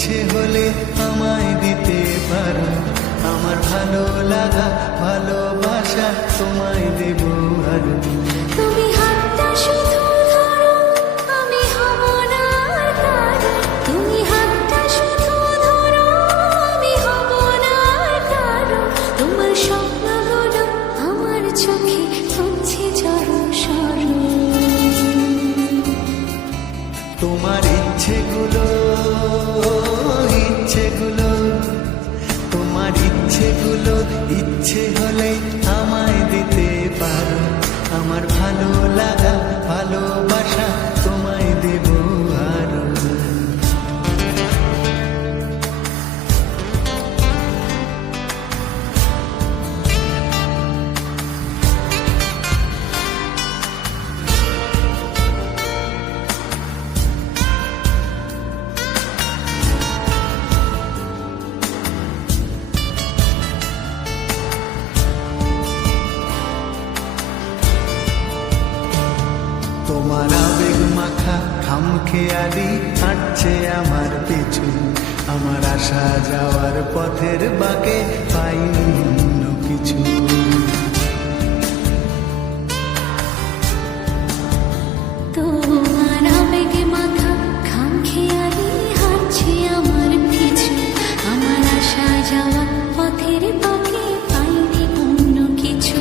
ইচ্ছে হলে আমায় দিতে পারো, আমার ভালো লাগা ভালোবাসা তোমায় দেব আরো। তুমি হাতটা শুধু ধরো, আমি হব না আর কারো। তুমি হাতটা শুধু ধরো, আমি হব না আর কারো। তোমার স্বপ্নগুলো আমার চোখে হচ্ছে জড়ো সরো। তোমার ইচ্ছেগুলো তোমার ইচ্ছেগুলো ইচ্ছে হলে আমায় দিতে পারো, আমার ভালো লাগা ভালোবাসা তোমায় দেব আরো। তোমার আবেগ মাখা খামখেয়ালি হাঁটছে আমার পিছু, আমার আসা যাওয়ার পথের বাঁকে পাইনি অন্য কিছু। তোমার আবেগে মাখা খামখেয়ালি হাঁটছে আমার পিছু, আমার আসা যাওয়া পথের বাঁকে পাইনি অন্য কিছু।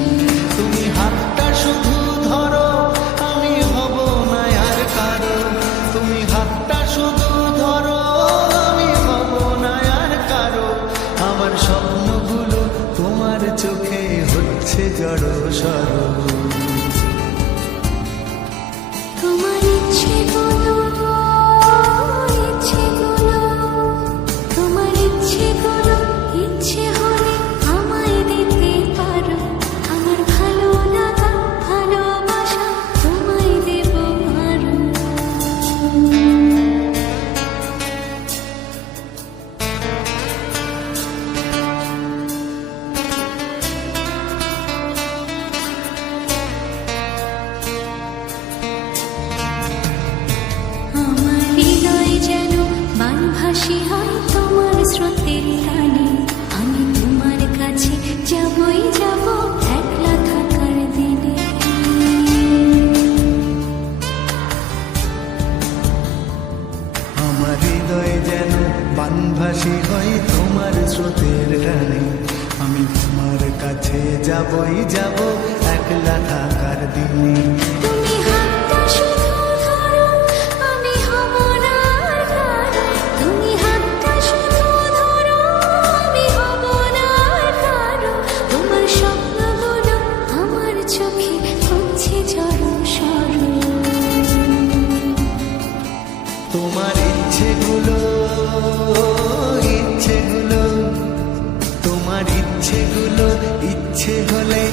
তুমি হাতটা শুধু ধরো, আমি হব না আর কারো। তুমি হাতটা শুধু ধরো, আমি হব না আর কারো। আমার স্বপ্নগুলো তোমার চোখে হচ্ছে জড়ো সরো। তোমার ইচ্ছেগুলো তোমার ইচ্ছেগুলো ইচ্ছে হলে আমায় দিতে পারো, আমার ভালো লাগা ভালোবাসা তোমায় দেব আরো। আমার হৃদয় যেন বানভাসী হয় তোমার স্রোতের টানে, আমি তোমার কাছে যাবই যাব একলা থাকার দিনে। আমার হৃদয় যেন বানভাসী হয় তোমার স্রোতের টানে, আমি তোমার কাছে যাবই যাব একলা থাকার দিনে। তুমি হাতটা শুধু ধরো, আমি হব না আর কারো। তুমি হাতটা শুধু ধরো, আমি হব না আর কারো। তোমার স্বপ্নগুলো আমার চোখে হচ্ছে জড়ো সরো। তোমার ইচ্ছেগুলো তোমার ইচ্ছেগুলো ইচ্ছে হলে